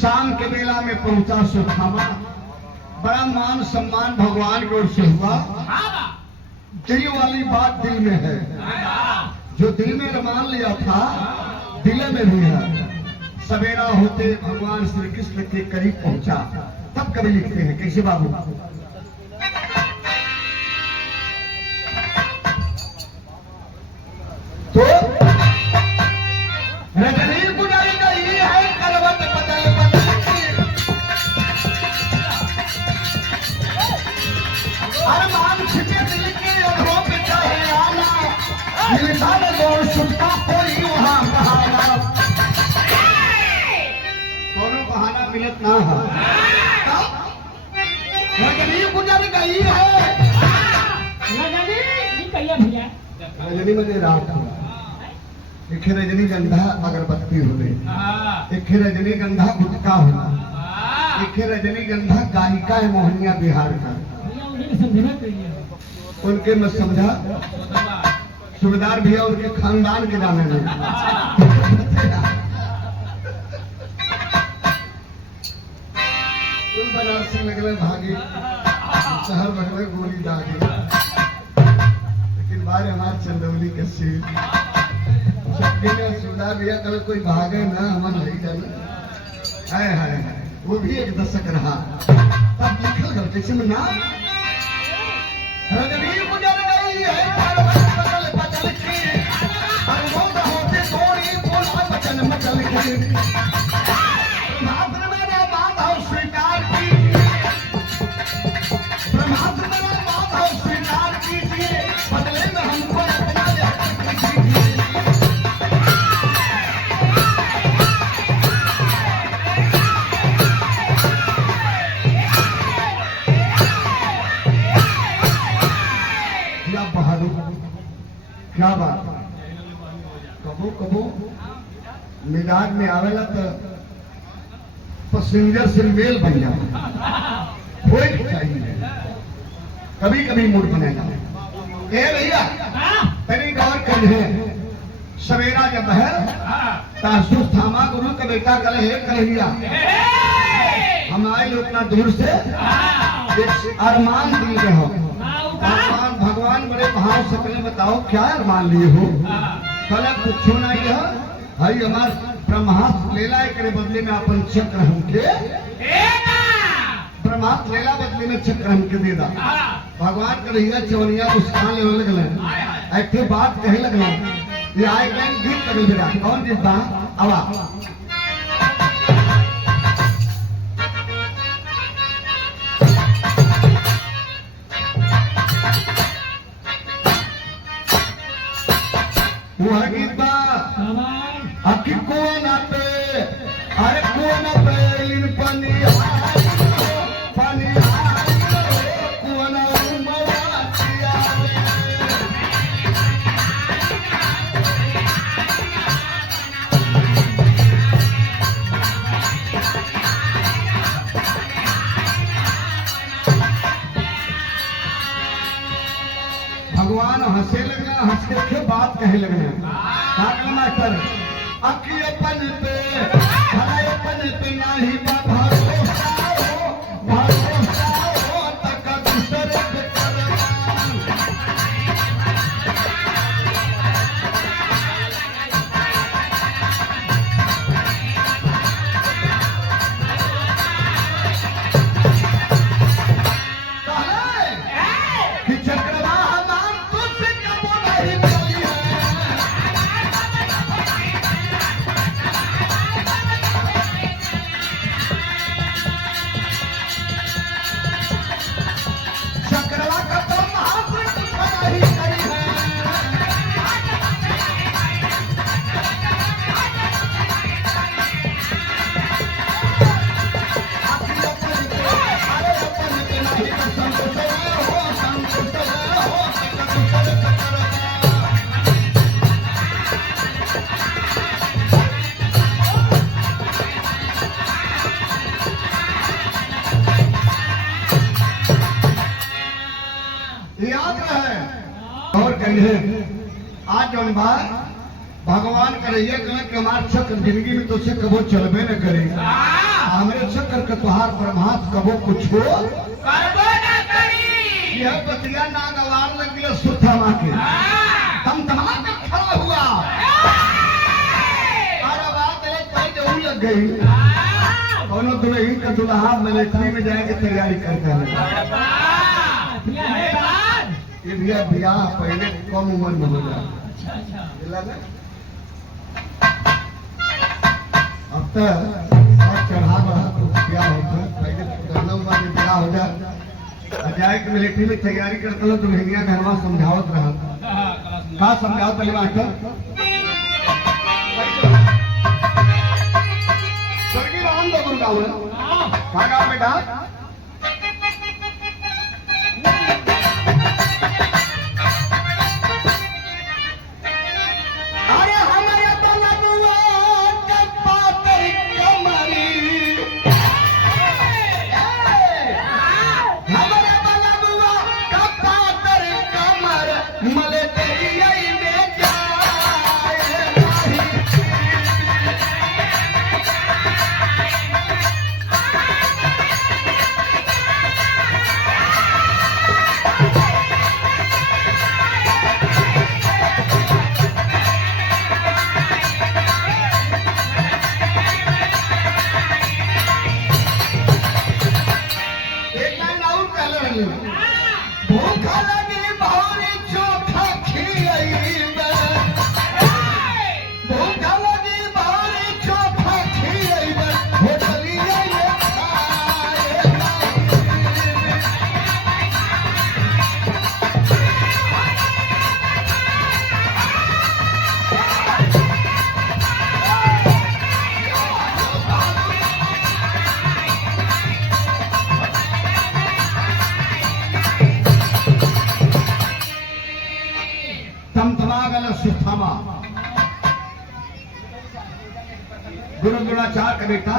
शाम के मेला में पहुंचा सुखामा, बड़ा मान सम्मान भगवान की ओर से हुआ। दिल वाली बात दिल में है, जो दिल में रमान लिया था दिल में भी है। सवेरा होते भगवान श्री कृष्ण के करीब पहुंचा, तब कवि लिखते हैं कैसे बाबू। तो रजनी गुजर गई है करवट बदल बदल के, अरमान छिपे दिल के अधरों पे चाहे आना, मिलता न दौड़ छुटता कोई वहां बहाना। दोनों बहाना मिलत ना है। रजनी गुजर गई है, रजनी मजे रात हुआ, एक रजनीगंधा अगरबत्ती हो गई, एक रजनीगंधा गुटका हुआ, एक रजनीगंधा गायिका है मोहनिया बिहार का। उनके मैं समझा सूबेदार भैया उनके खानदान के जाने में बनारसी लगले भागी, शहर लगले गोली दागी, लेकिन बारे हमारे चंदौली के सीट सूबेदार भैया कल कोई भागे ना हमन नहीं जाना है, वो भी एक दशक रहा। तब लिखल गल कैसे में ना रजनी गुजर गई है बदल बदल के, अरबों होते थोड़ी बोला बचन मचल के, ब्रह्मास्त्र मेरा माधव स्वीकार कीजिए, ब्रह्मास्त्र मेरा माधव स्वीकार कीजिए, बदले में हमको अपना कीजिए। क्या बात, कबो कबो मिजाज में आवेला तो पैसेंजर से मेल बन जाता, चाहिए कभी कभी मूड बनेगा। ए भैया तेरी गौर कर है, सवेरा जब है तासुस थामा गुरु का बेटा गले है कन्हैया, हम आए लोग इतना दूर से अरमान दिल के हो। भगवान बड़े भाव से पहले बताओ क्या अरमान लिए हो। कल पूछो ना यह भाई हमार ब्रह्मास्त्र लेला करे बदले में अपन चक्र हमके ब्रह्मास्त्र लेला बदले में चक्र हमके दे दा। भगवान कन्हैया चवनिया मुस्कान लेने लगले, ऐसे बात कहे लगले, ये आए गए गीत कर बेटा कौन गीत बा आवा। वह गीत बा अकी कोना पे, अरे कोना पे लिन पानी पानी कोना मवाचिया भगवान हंसे लगे, हंस के बात कहे लगे मास्टर अकी अपन पे अपन पे नहीं भरोसा हो तक दूसरे पे याद रहे और कहिए आज जौन बात भगवान करैया कल के हमार चक्र जिंदगी में तो से कबो चलबे न करे हमरे चक्र के तुहार परमात्मा कबो कुछ हो करबो ना करी यह बतिया ना गवार लग गया सुथमा के तम तमा के खड़ा हुआ और बात है कई जो लग गई दोनों दुल्हन का दुल्हा मिलिट्री में जाएंगे तैयारी करते हैं ये भैया भैया पहले कम उम्र में हो जाए अब तक चढ़ा बढ़ा तो ब्याह होता है पहले पुराना उम्र में ब्याह हो जाए जाए कि मिलिट्री में तैयारी करते हो दुल्हनिया घरवा समझावत रहा का समझाओ पहले मास्टर स्वर्गीय राम बबुल गाँव कहाँ गाँव बेटा गुरु द्रोणाचार्य का बेटा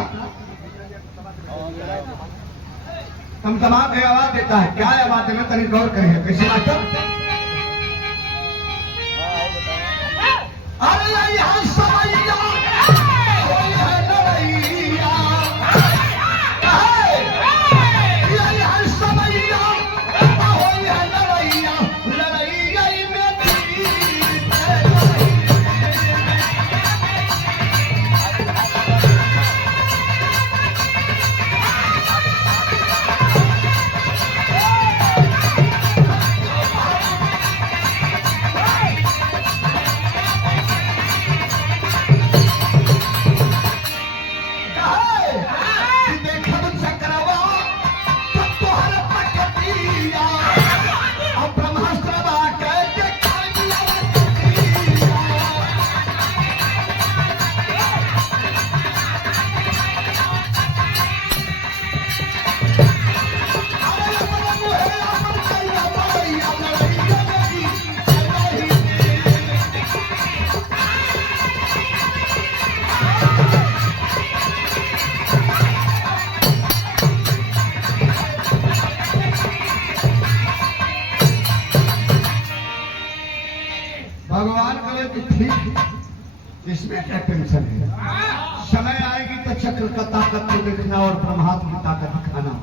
तमतमा के आवाज देता है क्या आवाज देना तनी गौर करिए कैसे मास्टर अरे यहाँ समैया कोई है लड़ैया यहाँ समैया कोई है लड़ैया लड़ैया में भगवान करे कि ठीक इसमें क्या टेंशन है समय आएगी तो चक्र का ताकत को देखना और ब्रह्मात्म की ताकत दिखाना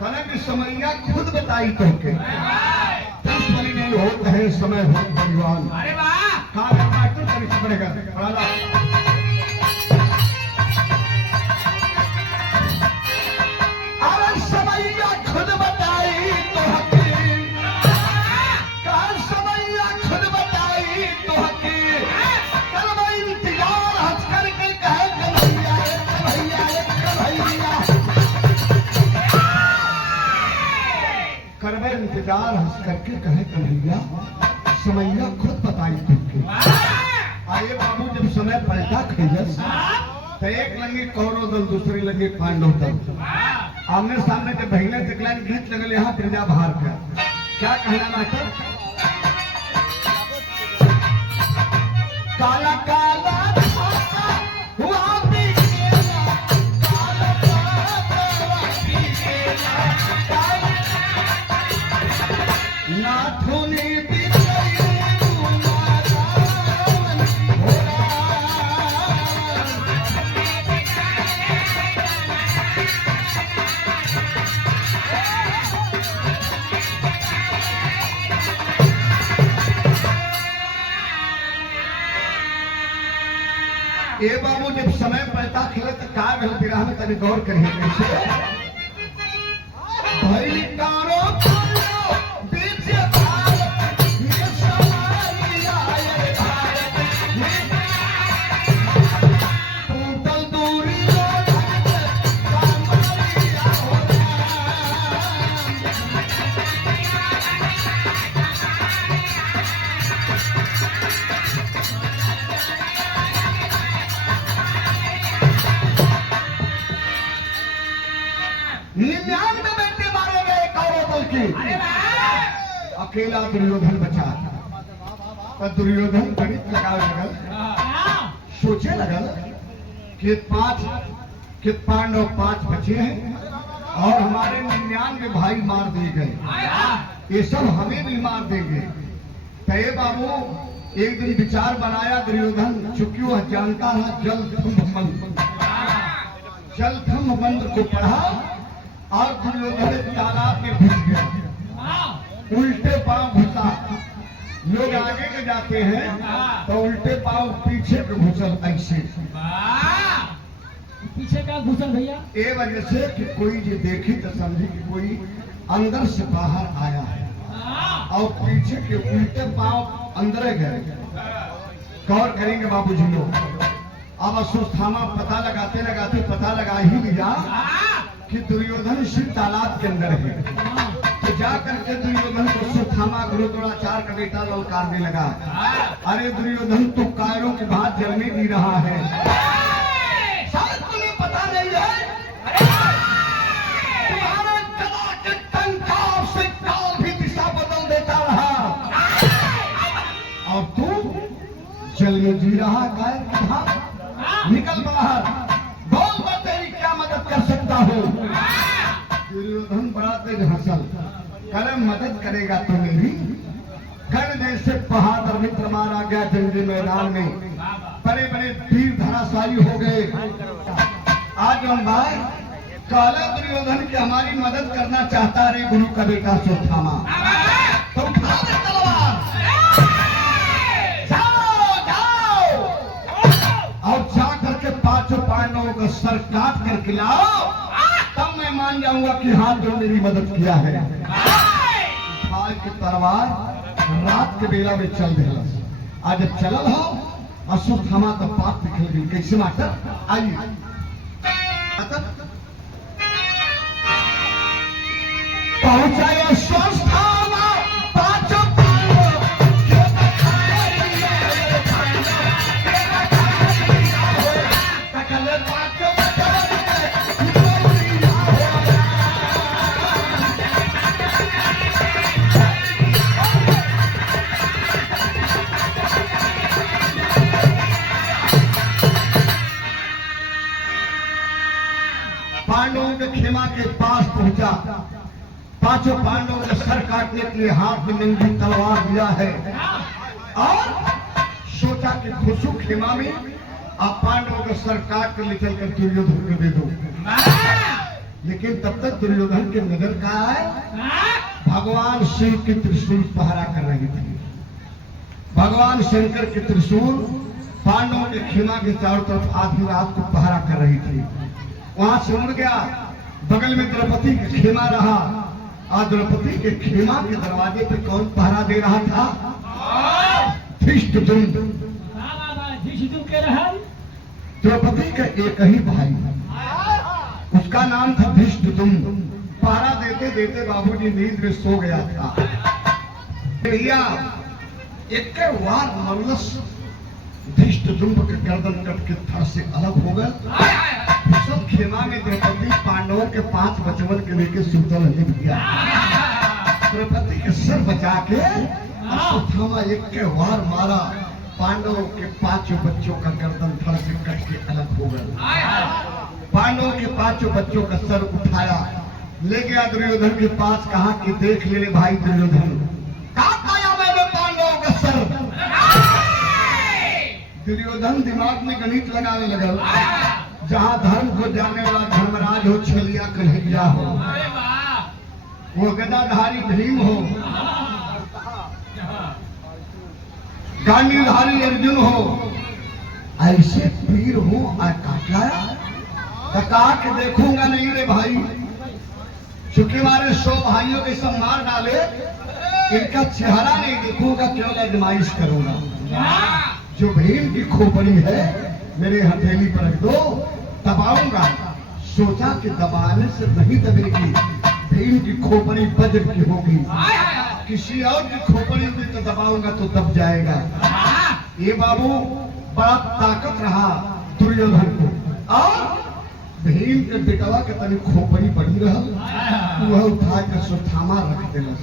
करे कि समैया खुद बताई तो के नहीं होता है समय हो परिवान कहाँ करना है तो तरीका पड़ेगा अरे समैया खुद बताई तो करवे इंतजार हंस करके कहे कन्हैया समैया खुद बताई तुमके आइए बाबू जब समय पलटा खैजस तो एक लंगी कौरव दल दूसरी लंगी पांडव दल आमने सामने जब बहने तकलान गीत लगल यहाँ प्रजा बाहर का क्या कहना मास्टर काला काला हुआ ए बाबू जब समय पड़ता खिले तो का गल बिरहा में तनी गौर करिए कैसे भइल कारो कारो बीच भारत ये समारिया ये भारत टूटल दूरी लो समारिया हो निन्यानवे बेटे मारे गए कौरव दल के अरे वाह अकेला दुर्योधन बचा तो दुर्योधन गणित लगावे लगल सोचे लगल कि पांडव 5 बचे हैं और हमारे 99 भाई मार दिए गए ये सब हमें भी मार देंगे तो ये बाबू एक दिन विचार बनाया दुर्योधन चूंकि वह जानता था जल थम मंत्र को पढ़ा और दुर्योधन तालाब में घुस गया उल्टे पांव घुसा लोग आगे के जाते हैं तो उल्टे पांव पीछे के घुसल ऐसे पीछे का घुसल भैया ए वजह से कि कोई जो देखी तो समझी कि कोई अंदर से बाहर आया है और पीछे के उल्टे पांव अंदर गए गौर करेंगे बाबूजी लोग अब अश्वत्थामा पता लगाते लगाते पता लगा ही लिया कि दुर्योधन शिव तालाब के अंदर है तो जा करके दुर्योधन को अश्वत्थामा गुरुद्रोणाचार का बेटा ललकारने लगा अरे दुर्योधन तो कायरों के बाद जलने गिर रहा है शायद तुम्हें पता नहीं है तुम्हारा गदा के टंकार से काल भी दिशा बदल देता रहा और तू जल में जी रहा कायर की भाग निकल बाहर बोल मैं तेरी क्या मदद कर सकता हूँ दुर्योधन बड़ा तेज हंसल करे मदद करेगा तो मेरी कर्ण जैसे बहादुर मित्र मारा गया जंगी मैदान में बड़े बड़े वीर धराशायी हो गए आज हम भाई काला दुर्योधन की हमारी मदद करना चाहता रे गुरु का बेटा अश्वत्थामा तो उठा दे तलवार और जा करके 5 पांडवों का सर काट करके लाओ तब मैं मान जाऊंगा कि हाँ जो मेरी मदद किया है उठा के तलवार रात के बेला में चल दिला आज जब चलल हो अश्वत्थामा का पाप निकल गई कैसे मास्टर आइए पहुंचाए अश्वत्थामा 5 पांडवों के खेमा के पास पहुंचा 5 पांडवों का सर काटने के लिए हाथ में नंगी तलवार दिया है और सोचा कि खुशू खेमा में आप पांडवों का सर काट कर ले चल कर दुर्योधन को दे दो लेकिन तब तक दुर्योधन के नजर का है भगवान शिव की त्रिशूल पहरा कर रही थी भगवान शंकर की त्रिशूल पांडवों के खेमा के चारों तरफ आधी रात को पहरा कर रही थी वहां से उड़ गया बगल में द्रौपदी का खेमा रहा और द्रौपदी के खेमा के दरवाजे पे कौन पहरा दे रहा था धृष्टद्युम्न द्रौपदी का एक ही भाई उसका नाम था धृष्टद्युम्न पहरा देते देते बाबूजी नींद में सो गया था भैया एक वार मरलस धृष्टद्युम्न के गर्दन कट के थर से अलग हो गए सब खेमा में द्रौपदी पांडवों के 5 बचवन के लेके सुतल है भैया द्रौपदी के सर बचा के अश्वत्थामा एक के वार मारा पांडवों के 5 बच्चों का गर्दन थर से कट के अलग हो गया पांडवों के 5 बच्चों का सर उठाया ले गया दुर्योधन के पास कहा कि देख ले भाई दुर्योधन काट आया मैंने पांडवों का सर दुर्योधन दिमाग में गणित लगाने लगा जहाँ धर्म को जाने वाला धर्मराज हो छलिया कन्हैया हो वो गदाधारी भीम हो गांडीधारी अर्जुन हो ऐसे वीर हूँ आज काट लाया। तो काट के देखूंगा नहीं रे भाई, चूंकि हमारे 100 भाइयों के सब मार डाले, इनका चेहरा नहीं देखूंगा, केवल आजमाइश करूंगा। जो भीम की खोपड़ी है मेरे हथेली पर रख दो, दबाऊंगा। सोचा कि दबाने से नहीं दबेगी, भीम की खोपड़ी वज्र की होगी, किसी और की खोपड़ी में तो दबाऊंगा तो दब जाएगा। ये बाबू बड़ा ताकत रहा दुर्योधन को, और भीम के बेटवा के तनी खोपड़ी पड़ी रहल, वह उठा कर सुथामा रख दिलस।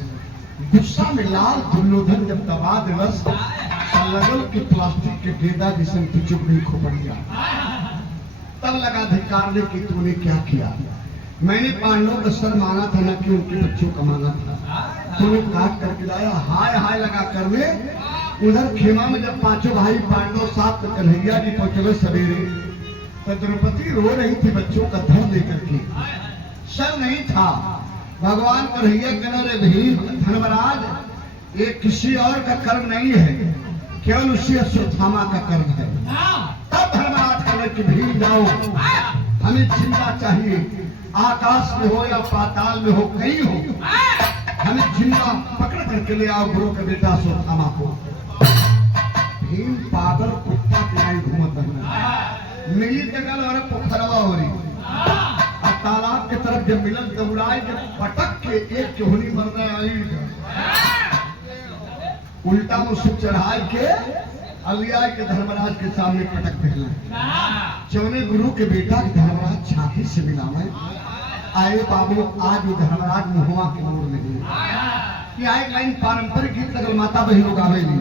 गुस्सा में लाल दुर्योधन जब दबा दिलस, लगल कि प्लास्टिक के गेंदा जिसम की चुप नहीं खोपड़िया। तब लगा धिकारने की तूने क्या किया। मैंने पांडवों का सर मांगा था, न कि उनके बच्चों का मांगा था। तूने काट करके लाया, हाय हाय लगा करने। उधर खेमा में जब पांचों भाई पांडव साथ कन्हैया जी पहुंचे सवेरे, तो द्रौपदी रो रही थी बच्चों का धन लेकर के। सर नहीं था। भगवान कन्हैया कहना, रे भीम धर्मराज, ये किसी और का कर्म नहीं है, केवल उसी अश्वत्थामा का कर्म है। तब धर्मराज कहने कि भीम जाओ, हमें जिंदा चाहिए, आकाश में हो या पाताल में हो, कहीं हो, हमें जिंदा पकड़ करके ले आओ गुरु के बेटा अश्वत्थामा को। भीम पागल कुत्ता के आई घूमत रहना, मिली जगल और पोखरवा हो रही, और तालाब के तरफ जब मिलन दौड़ाए के पटक के एक चोहनी मरना आई, उल्टा मुझसे चढ़ाए के अलिया के धर्मराज के सामने पटक दिला। चौने गुरु के बेटा धर्मराज छाती से मिलावे, आए बाबू आज वो धर्मराज मुहुआ के मोड़ में है। ये एक लाइन पारंपरिक गीत लगल माता बहनों गावेली।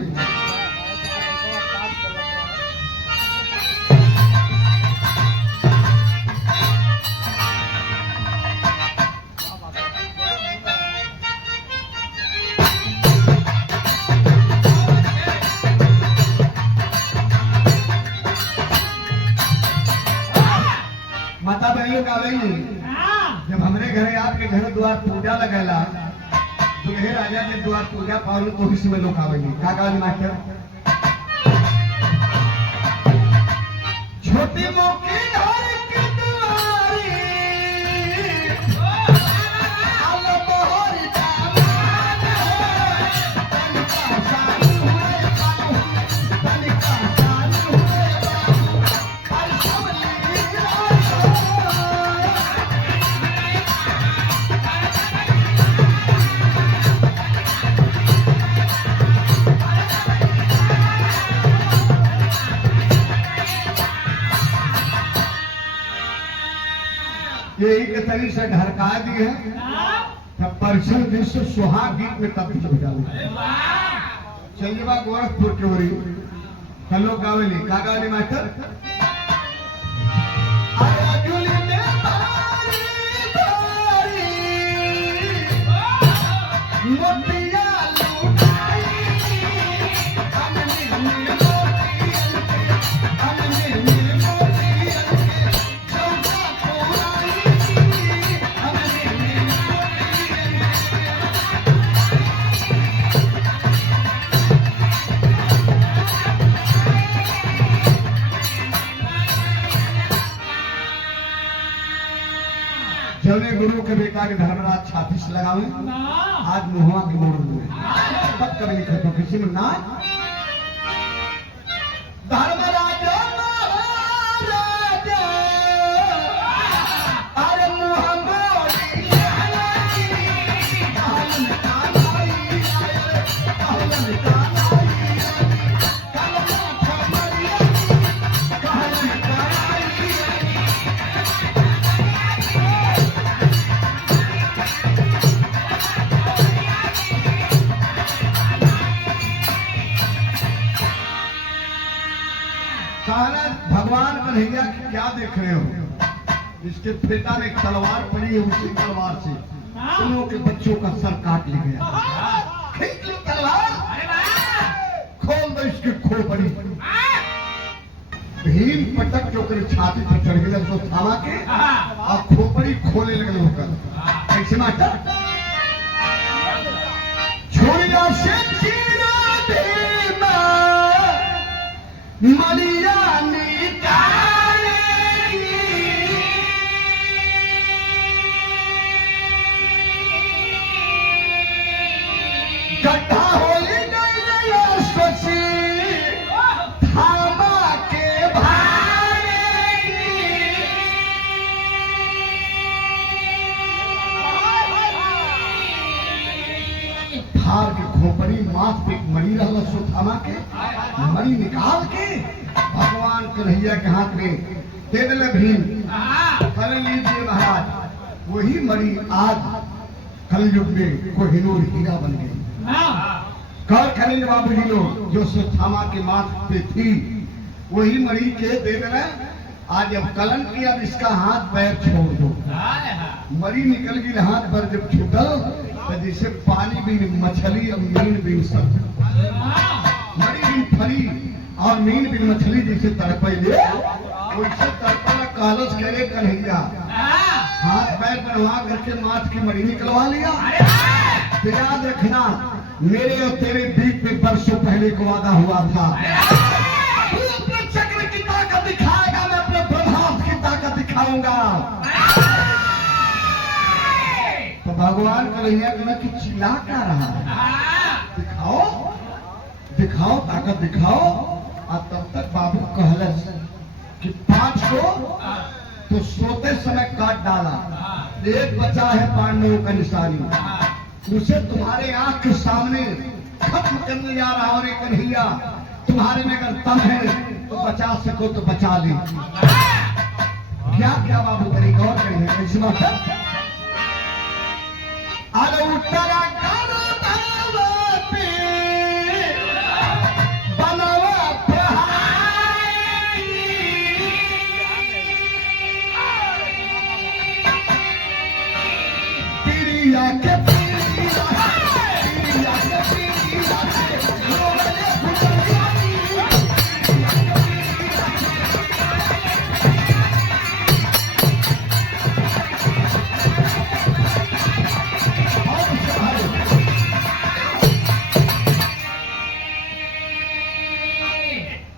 माता बहनों गावेली, जब हमरे घरे आपके घर द्वार पूजा लगेला, दुल्हे राजा के द्वार पूजा पावल तो इसी में लोग आवेंगे। का गाली मास्टर? छोटी मोटी घर के दुआरी, आल मोहर दामान है, तनिका सानी हुए बाबू, तनिका सानी हुए बाबू, हर सबली यही के तरी से ढरका दी है, तब परसों दिन से सुहाग गीत में तब चल जाए। चलिए बा गोरखपुर की ओरी कलो गावेली। का गावेली मास्टर? जौने गुरु के बेटा के धर्मराज छाती से लगावे, आज मुहुआ के मोड़ में तब कभी लिखे तो किसी में ना धर्मराज महाराज, अरे मुँह मोड़ी भगवान कन्हैया की क्या देख रहे हो? इसके फेटा में एक तलवार पड़ी है, उसी तलवार से दोनों के बच्चों का सर काट ले गया। खींच लो तलवार, खोल दो इसकी खोपड़ी। भीम पटक जो कर छाती पर चढ़ गया तो थामा के और खोपड़ी खोले लगे होकर। ऐसे मास्टर छोड़िया से चीरा भीमा मलिया निकाल गड्ढा होली नहीं सोची थामा के फार के खोपड़ी माथ पे मरी रहल सो थामा के मरी निकाल के भगवान कन्हैया के हाथ में दे दिले भीम। कल लीजिए महाराज, वही मरी आज कलयुग में कोहिनूर हीरा बन गई। कल खनिज बाबू जी लोग जो सुथामा के माथ पे थी वही मरी के दे दिले। आज अब कलन की अब इसका हाथ पैर छोड़ दो। मरी निकल गई हाथ पर जब छूटल तो जैसे पानी भी मछली और मीन भी सब मरी भी फरी और मीन भी मछली जैसे तड़पैले वैसे तड़पना कहलस करे कन्हैया हाथ पैर बनवा करके माथ की मरी निकलवा लिया। तो याद रखना मेरे और तेरे बीच में वर्षों पहले को वादा हुआ था। तू अपने चक्र की ताकत दिखाएगा, मैं अपने प्रभाव की ताकत दिखाऊंगा। तो भगवान कन्हैया कि चिल्ला क्या रहा है, दिखाओ दिखाओ ताकत दिखाओ। और तब तक बाबू कहलस कि 5 को तो सोते समय काट डाला, एक बचा है पांडवों का निशानी, उसे तुम्हारे आंख के सामने खत्म करने जा रहा। और एक कन्हैया तुम्हारे में अगर दम है तो बचा सको तो बचा ले। क्या क्या बाबू तेरी गौर करेंगे कैसी बात है। अरे उत्तरा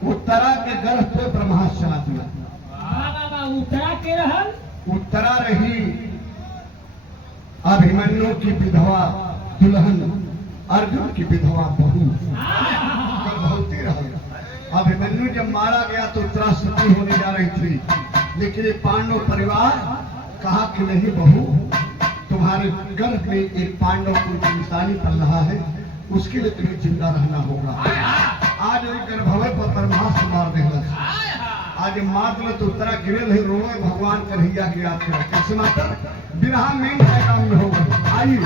उत्तरा के गर्भ पे ब्रह्मास्त्र चला दिया। उत्तरा के रहल उत्तरा रही अभिमन्यु की विधवा दुल्हन, अर्जुन की विधवा बहू बहुती रही। अभिमन्यु जब मारा गया तो उत्तरा सती होने जा रही थी, लेकिन ये पांडव परिवार कहा कि नहीं बहू, तुम्हारे गर्भ में एक पांडव को निशानी पड़ रहा है, उसके लिए तुम्हें जिंदा रहना होगा। आज वही गर्भवे पर ब्रह्मास्त्र मार देगा। आज मार दिला तो उत्तरा गिरे नहीं रोए भगवान कन्हैया की याद करा। कैसे माता बिरहा में काम में होगा। आइए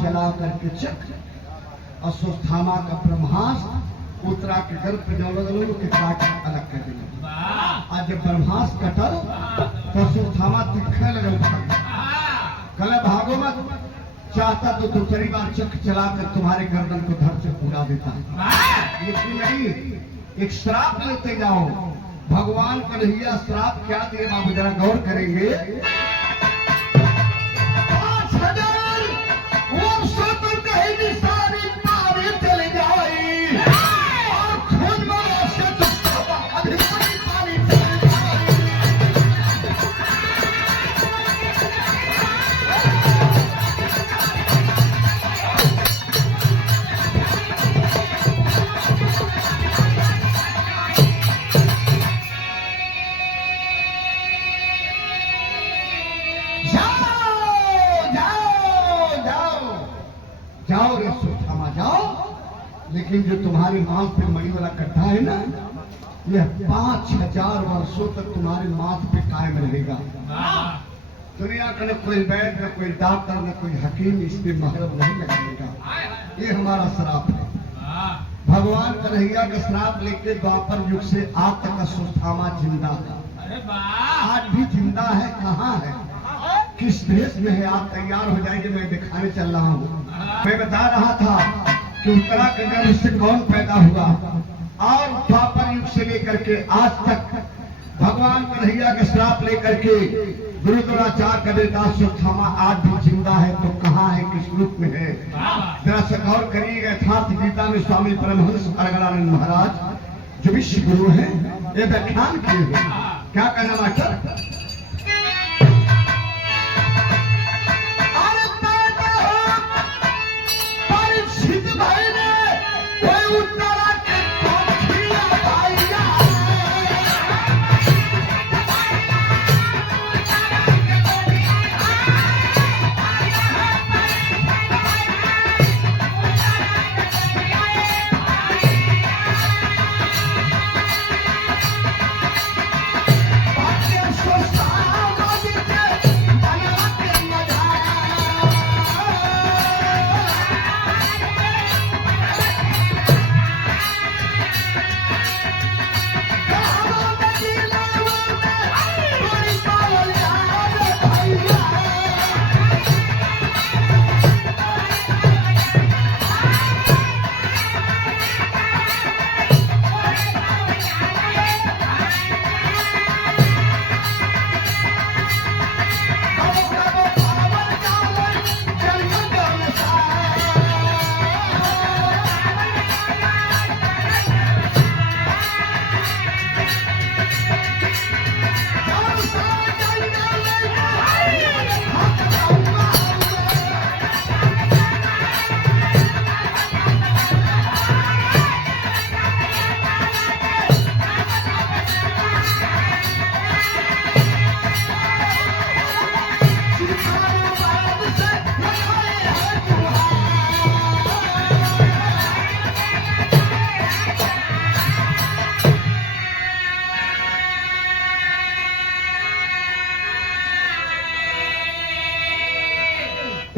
चला करके चक्र अश्वत्थामा का ब्रह्मास्त्र उत्तरा के गर्भ पे जब के काट अलग कर दिया। आज जब ब्रह्मास्त्र कटल तो अश्वत्थामा दिखने लगे कल भागो मत, चाहता तो दूसरी बार चक्र चलाकर तुम्हारे गर्दन को धड़ से उड़ा देता है। लेकिन नहीं, एक श्राप लेते जाओ। भगवान कन्हैया श्राप क्या दिए बाबू जरा गौर करेंगे। 5000 कहीं भी सारी पानी चली जाए और खून में से अधिकतम पानी चली जाए। जाओ रे सुथामा जाओ, लेकिन जो तुम्हारे माथ पे मणि वाला गड्ढा है ना, यह 5000 वर्षों तक तुम्हारे माथ पे कायम रहेगा। दुनिया का न कोई वैद्य, न कोई डॉक्टर, न कोई हकीम इस पे महरम नहीं लगाएगा। ये हमारा श्राप है। भगवान कन्हैया का श्राप लेके द्वापर युग से आज तक का सुस्थामा जिंदा है। आज भी जिंदा है। कहाँ है, किस देश में है? आप तैयार हो जाएंगे, मैं दिखाने चल रहा हूँ। मैं बता रहा था कि उत्तराखंड से कौन पैदा हुआ और द्वापर युग से लेकर के आज तक भगवान कन्हैया का श्राप लेकर के गुरु द्रोणाचार्य का बेटा सुस्थामा आज भी जिंदा है। तो कहाँ है, किस रूप में है? जरा से गौर करिएगा। यथार्थ गीता में स्वामी परमहंस अलगदानंद महाराज जो विश्व गुरु हैं, ये व्याख्यान किए हैं। क्या कहना मास्टर?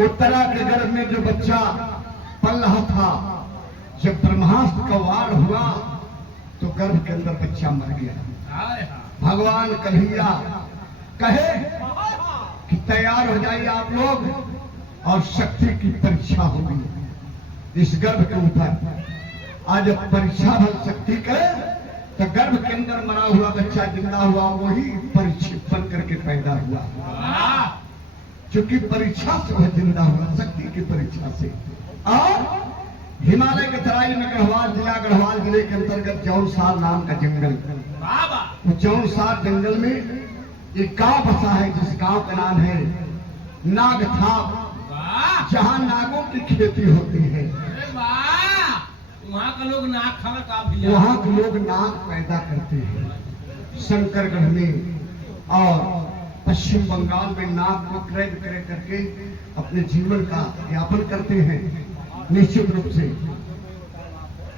उत्तरा के गर्भ में जो बच्चा पल रहा था, जब ब्रह्मास्त्र का वार हुआ तो गर्भ के अंदर बच्चा मर गया। भगवान कन्हैया कहे कि तैयार हो जाइए आप लोग और शक्ति की परीक्षा होगी इस गर्भ के ऊपर। आज जब परीक्षा भल शक्ति करे तो गर्भ के अंदर मरा हुआ बच्चा जिंदा हुआ, वही परीक्षित बन करके पैदा हुआ। क्योंकि परीक्षा से वह जिंदा हुआ, शक्ति की परीक्षा से। और हिमालय के तराई में गढ़वाल जिले के अंतर्गत जौनसार नाम का जंगल, वो जौनसार जंगल में एक गांव बसा है जिस गांव का नाम है नागथाप, जहां नागों की खेती होती है। वहाँ का लोग नाग खाना काफी, वहाँ के लोग नाग पैदा करते हैं शंकरगढ़ में और पश्चिम बंगाल में नाग को क्रय विक्रय करके अपने जीवन का यापन करते हैं। निश्चित रूप से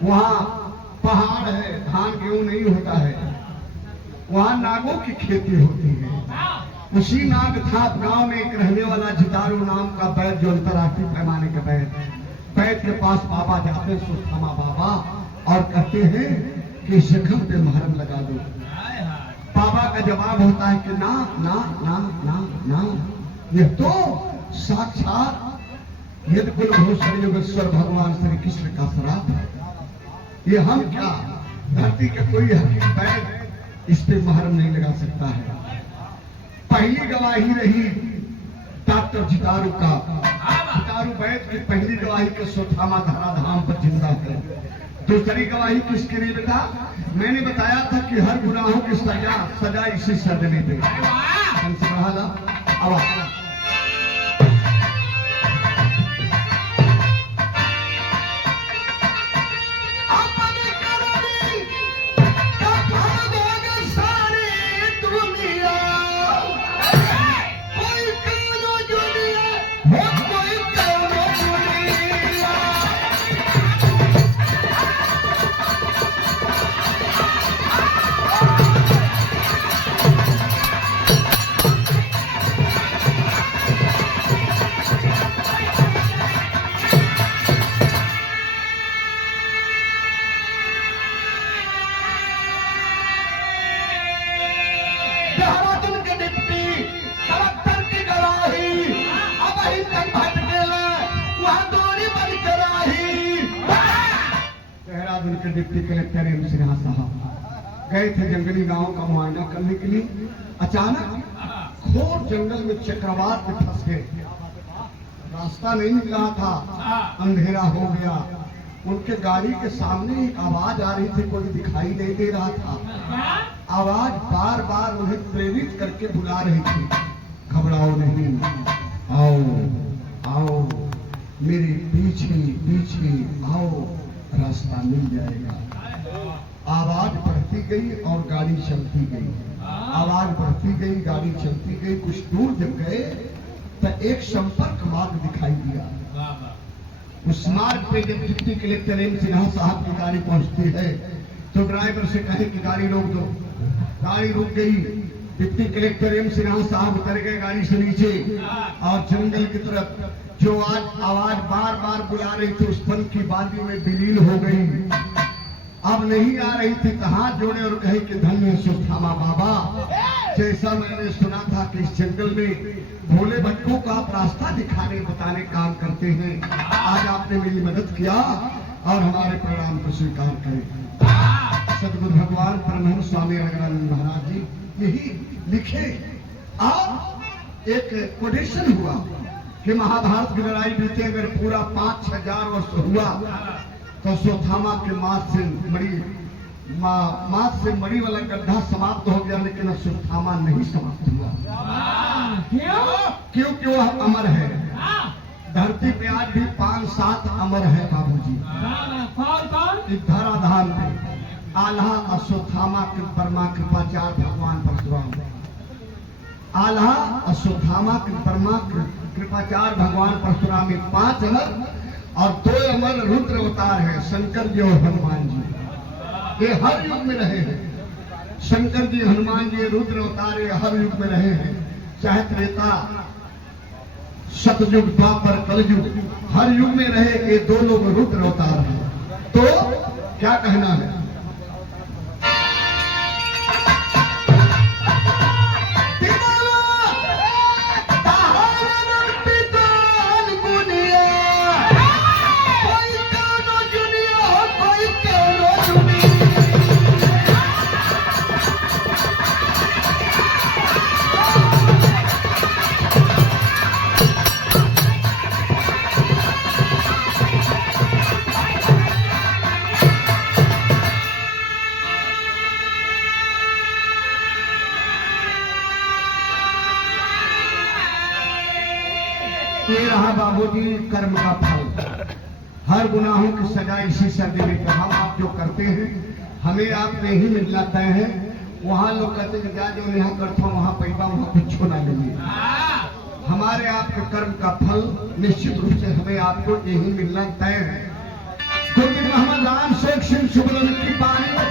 वहाँ पहाड़ है, धान गेहूं नहीं होता है, वहाँ नागों की खेती होती है। उसी नागथाप गांव में एक रहने वाला जितारू नाम का वैद्य, जो अंतर्राष्ट्रीय पैमाने का वैद्य के पास बाबा जाते हैं, सुस्थामा बाबा, और कहते हैं कि जख्म पे महरम लगा दो। बाबा का जवाब होता है कि ना ना ना ना ना, यह तो साक्षात यदकुल भूषण योगेश्वर भगवान श्री कृष्ण का श्राप है। ये हम क्या, धरती के कोई हकीम वैद्य इस पे महरम नहीं लगा सकता है। पहली गवाही रही डॉक्टर जितारू का, जितारू वैद्य की पहली गवाही के सुस्थामा धराधाम पर जिंदा है। दूसरी गवाही किसके लिए बेटा? मैंने बताया था कि हर गुनाहों की सजा इसी सदमे पे। के डिप्टी कलेक्टर एम सिन्हा साहब गए थे जंगली गांव का मुआयना करने के लिए। अचानक घोर जंगल में चक्रवात में फंस गए, रास्ता नहीं मिल रहा था, अंधेरा हो गया। उनके गाड़ी के सामने एक आवाज आ रही थी, कोई दिखाई नहीं दे रहा था। आवाज बार बार उन्हें प्रेरित करके बुला रही थी, घबराओ नहीं, आओ आओ मेरे पीछे पीछे आओ, रास्ता मिल जाएगा। आवाज बढ़ती गई और गाड़ी चलती गई, आवाज बढ़ती गई, गाड़ी चलती गई। कुछ दूर जब गए तो एक संपर्क मार्ग दिखाई दिया। उस मार्ग पे जब डिप्टी कलेक्टर एम सिन्हा साहब की गाड़ी पहुंचती है तो ड्राइवर से कहे कि गाड़ी रोक दो। गाड़ी रुक गई, डिप्टी कलेक्टर एम सिन्हा साहब उतर गए गाड़ी से नीचे और जंगल की तरफ जो आज आवाज बार बार बुला रही थी उस पल की बांदी में विलीन हो गई। अब नहीं आ रही थी तो हाथ जोड़े और कहे कि धन्य सुस्थामा बाबा, जैसा मैंने सुना था कि इस जंगल में भोले भट्टों का आप रास्ता दिखाने बताने काम करते हैं, आज आपने मेरी मदद किया और हमारे प्रणाम को स्वीकार करें। सदगुरु भगवान परमहंस स्वामी अड़गड़ानंद महाराज जी यही लिखे। और एक कोटेशन हुआ कि महाभारत की लड़ाई बीते अगर पूरा 5,000 वर्ष हुआ तो सोथामा के माथ से मरी वाला गड्ढा समाप्त हो गया, लेकिन अश्वत्थामा नहीं समाप्त हुआ। क्योंकि वह अमर है। धरती पे आज भी 5-7 अमर है बाबूजी। धराधाम में आल्हा अश्वत्थामा कृपा कृपाचार भगवान परशुराम, आल्हा अश्वत्थामा कृपाचार भगवान परशुराम में 5 अमर और 2 अमर रुद्र अवतार है, शंकर जी और हनुमान जी। ये हर युग में रहे हैं। शंकर जी, हनुमान जी, रुद्र अवतार ये हर युग में रहे हैं, चाहे त्रेता, सतयुग, द्वापर, कलयुग, हर युग में रहे। ये 2 लोग रुद्र अवतार हैं। तो क्या कहना है? ये रहा बाबूजी कर्म का फल। हर गुनाहों की सजा इसी सर्दी में। हम आप जो करते हैं हमें आप में ही मिल जाता है। वहाँ लोग कहते हैं जा जो यहाँ करता हूँ वहाँ पैदा वहाँ कुछ ना मिले। हमारे आपके कर्म का फल निश्चित रूप से हमें आपको यही मिलना तय है। क्योंकि मोहम्मद राम शेख सिंह सुबलन की बाणी में